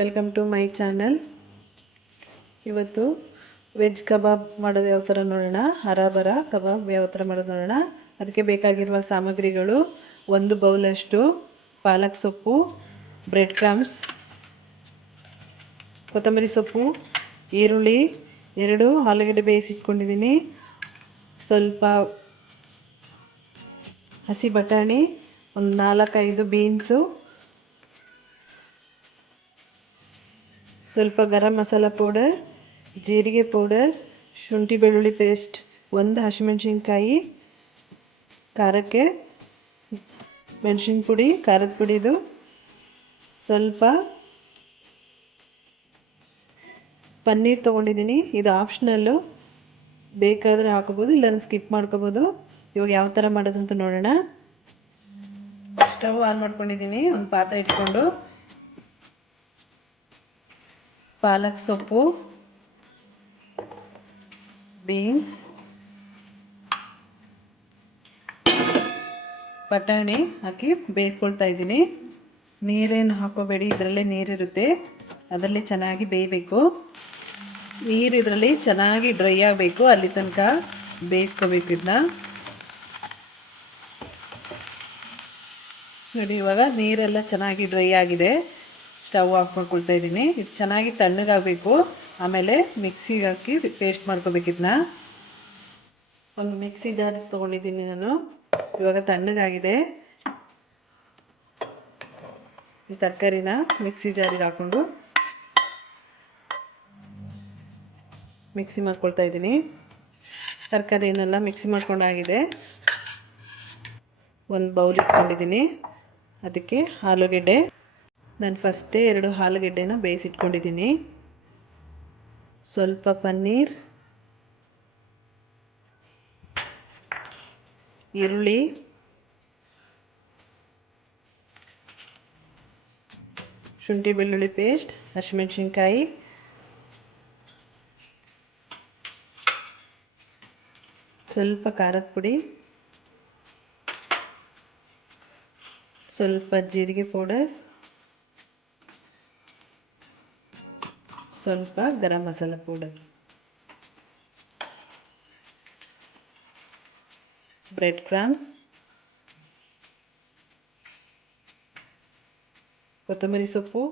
Welcome to my channel. ಇವತ್ತು veg kebab ಮಾಡೋದು ಯಾವ ಥರ ನೋಡೋಣ. ಹರಾಬರ ಕಬಾಬ್ ಯಾವ ಥರ ಮಾಡೋದು ನೋಡೋಣ. ಅದಕ್ಕೆ ಬೇಕಾಗಿರುವ ಸಾಮಗ್ರಿಗಳು: 1 ಬೌಲಷ್ಟು ಪಾಲಕ್ ಸೊಪ್ಪು, ಬ್ರೆಡ್ ಕ್ರಮ್ಸ್, ಕೊತ್ತಂಬರಿ ಸೊಪ್ಪು, ಈರುಳ್ಳಿ, 2 ಆಲೂಗಡ್ಡೆ ಬೇಯಿಸಿಟ್ಕೊಂಡಿದ್ದೀನಿ, ಸ್ವಲ್ಪ ಹಸಿ ಬಟಾಣಿ, ಒಂದು 4-5 ಬೀನ್ಸು, ಸ್ವಲ್ಪ ಗರಂ ಮಸಾಲ ಪೌಡರ್, ಜೀರಿಗೆ ಪೌಡರ್, ಶುಂಠಿ ಬೆಳ್ಳುಳ್ಳಿ ಪೇಸ್ಟ್, 1 ಹಸಿಮೆಣಸಿನ್ಕಾಯಿ, ಖಾರಕ್ಕೆ ಮೆಣಸಿನ ಪುಡಿ, ಖಾರದ ಪುಡಿದು, ಸ್ವಲ್ಪ ಪನ್ನೀರ್ ತೊಗೊಂಡಿದ್ದೀನಿ. ಇದು ಆಪ್ಷನಲ್ಲು, ಬೇಕಾದರೆ ಹಾಕೋಬೋದು, ಇಲ್ಲಾಂದ್ರೆ ಸ್ಕಿಪ್ ಮಾಡ್ಕೋಬೋದು. ಇವಾಗ ಯಾವ ಥರ ಮಾಡೋದಂತ ನೋಡೋಣ. ಸ್ಟವ್ ಆನ್ ಮಾಡ್ಕೊಂಡಿದ್ದೀನಿ. ಒಂದು ಪಾತ್ರೆ ಇಟ್ಕೊಂಡು ಪಾಲಕ್ ಸೊಪ್ಪು, ಬೀನ್ಸ್, ಬಟಾಣಿ ಹಾಕಿ ಬೇಯಿಸ್ಕೊಳ್ತಾ ಇದ್ದೀನಿ. ನೀರೇನು ಹಾಕೋಬೇಡಿ, ಇದರಲ್ಲೇ ನೀರಿರುತ್ತೆ, ಅದರಲ್ಲಿ ಚೆನ್ನಾಗಿ ಬೇಯಬೇಕು. ನೀರು ಇದರಲ್ಲಿ ಚೆನ್ನಾಗಿ ಡ್ರೈ ಆಗಬೇಕು, ಅಲ್ಲಿ ತನಕ ಬೇಯಿಸ್ಕೋಬೇಕು ಇದನ್ನ. ನೋಡಿ, ಇವಾಗ ನೀರೆಲ್ಲ ಚೆನ್ನಾಗಿ ಡ್ರೈ ಆಗಿದೆ. ಸ್ಟವ್ ಆಫ್ ಮಾಡ್ಕೊಳ್ತಾ ಇದ್ದೀನಿ. ಇದು ಚೆನ್ನಾಗಿ ತಣ್ಣಗಾಗಬೇಕು. ಆಮೇಲೆ ಮಿಕ್ಸಿಗೆ ಹಾಕಿ ಪೇಸ್ಟ್ ಮಾಡ್ಕೋಬೇಕು ಇದನ್ನ. ಒಂದು ಮಿಕ್ಸಿ ಜಾರ್ ತೊಗೊಂಡಿದ್ದೀನಿ ನಾನು. ಇವಾಗ ತಣ್ಣಗಾಗಿದೆ. ಈ ತರಕಾರಿನ ಮಿಕ್ಸಿ ಜಾರಿಗೆ ಹಾಕ್ಕೊಂಡು ಮಿಕ್ಸಿ ಮಾಡ್ಕೊಳ್ತಾ ಇದ್ದೀನಿ. ತರಕಾರಿನೆಲ್ಲ ಮಿಕ್ಸಿ ಮಾಡ್ಕೊಂಡಾಗಿದೆ. ಒಂದು ಬೌಲ್ ಇಟ್ಕೊಂಡಿದ್ದೀನಿ. ಅದಕ್ಕೆ ಆಲೂಗೆಡ್ಡೆ, ನಾನು ಫಸ್ಟೇ 2 ಆಲೂಗೆಡ್ಡೆನ ಬೇಯಿಸಿಟ್ಕೊಂಡಿದ್ದೀನಿ. ಸ್ವಲ್ಪ ಪನ್ನೀರ್, ಈರುಳ್ಳಿ, ಶುಂಠಿ ಬೆಳ್ಳುಳ್ಳಿ ಪೇಸ್ಟ್, ಹಸಿಮೆಣಸಿನ್ಕಾಯಿ, ಸ್ವಲ್ಪ ಖಾರದ ಪುಡಿ, ಸ್ವಲ್ಪ ಜೀರಿಗೆ ಪೌಡರ್, ಸ್ವಲ್ಪ garam masala powder, bread crumbs, ಕೊತ್ತಂಬರಿ ಸೊಪ್ಪು,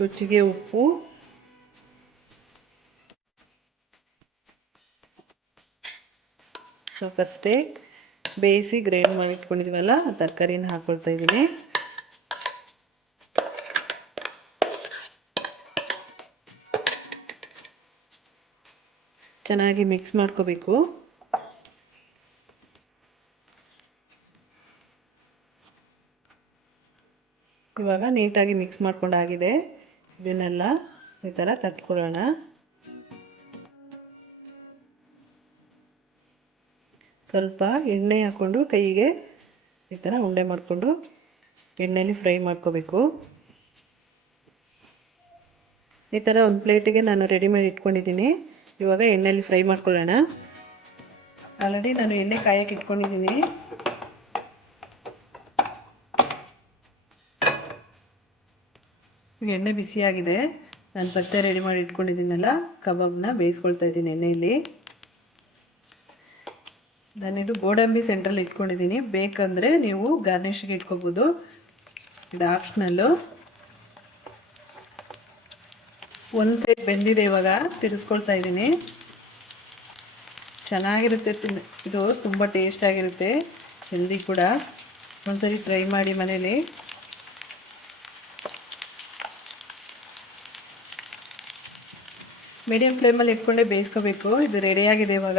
ರುಚಿಗೆ ಉಪ್ಪು, ಸ್ವಲ್ಪಷ್ಟೇ ಬೇಯಿಸಿ ಗ್ರೈಂಡ್ ಮಾಡಿ ಇಟ್ಕೊಂಡಿದ್ದೀವಲ್ಲ ಆ ತರಕಾರಿನ ಹಾಕ್ಕೊಳ್ತಾ ಇದ್ದೀನಿ. ಚೆನ್ನಾಗಿ ಮಿಕ್ಸ್ ಮಾಡ್ಕೋಬೇಕು. ಇವಾಗ ನೀಟಾಗಿ ಮಿಕ್ಸ್ ಮಾಡ್ಕೊಂಡಾಗಿದೆ. ಇದನ್ನೆಲ್ಲ ಈ ಥರ ತಟ್ಕೊಳ್ಳೋಣ. ಸ್ವಲ್ಪ ಎಣ್ಣೆ ಹಾಕ್ಕೊಂಡು ಕೈಗೆ ಈ ಥರ ಉಂಡೆ ಮಾಡಿಕೊಂಡು ಎಣ್ಣೆಯಲ್ಲಿ ಫ್ರೈ ಮಾಡ್ಕೋಬೇಕು. ಈ ಥರ ಒಂದು ಪ್ಲೇಟಿಗೆ ನಾನು ರೆಡಿ ಮಾಡಿ ಇಟ್ಕೊಂಡಿದ್ದೀನಿ. ಇವಾಗ ಎಣ್ಣೆಯಲ್ಲಿ ಫ್ರೈ ಮಾಡ್ಕೊಳ್ಳೋಣ. ಆಲ್ರೆಡಿ ನಾನು ಎಣ್ಣೆ ಕಾಯಕ್ಕೆ ಇಟ್ಕೊಂಡಿದ್ದೀನಿ. ಎಣ್ಣೆ ಬಿಸಿಯಾಗಿದೆ. ನಾನು ಫಸ್ಟೇ ರೆಡಿ ಮಾಡಿ ಇಟ್ಕೊಂಡಿದ್ದೀನಲ್ಲ ಕಬಾಬ್ನ ಬೇಯಿಸ್ಕೊಳ್ತಾ ಇದ್ದೀನಿ ಎಣ್ಣೆಯಲ್ಲಿ. ನಾನಿದು ಗೋಡಂಬಿ ಸೆಂಟ್ರಲ್ಲಿ ಇಟ್ಕೊಂಡಿದ್ದೀನಿ. ಬೇಕಂದರೆ ನೀವು ಗಾರ್ನಿಷ್ಗೆ ಇಟ್ಕೋಬೋದು, ಇದು ಆಪ್ಷನಲ್ಲು. ಒಂದು ಸೈಡ್ ಬೆಂದಿದೆ. ಇವಾಗ ತಿರ್ಸ್ಕೊಳ್ತಾ ಇದ್ದೀನಿ. ಚೆನ್ನಾಗಿರುತ್ತೆ, ಇದು ತುಂಬ ಟೇಸ್ಟಾಗಿರುತ್ತೆ, ಹೆಲ್ದಿ ಕೂಡ. ಒಂದ್ಸರಿ ಟ್ರೈ ಮಾಡಿ ಮನೇಲಿ. ಮೀಡಿಯಂ ಫ್ಲೇಮಲ್ಲಿ ಇಟ್ಕೊಂಡೇ ಬೇಯಿಸ್ಕೋಬೇಕು. ಇದು ರೆಡಿಯಾಗಿದೆ. ಇವಾಗ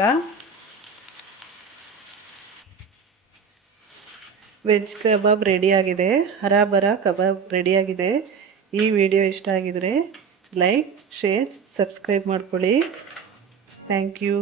ವೆಜ್ ಕಬಾಬ್ ರೆಡಿಯಾಗಿದೆ. ಹರಾಬರ ಕಬಾಬ್ ರೆಡಿಯಾಗಿದೆ. ಈ ವಿಡಿಯೋ ಇಷ್ಟ ಆಗಿದರೆ ಲೈಕ್, ಶೇರ್, ಸಬ್ಸ್ಕ್ರೈಬ್ ಮಾಡ್ಕೊಳ್ಳಿ. Thank you.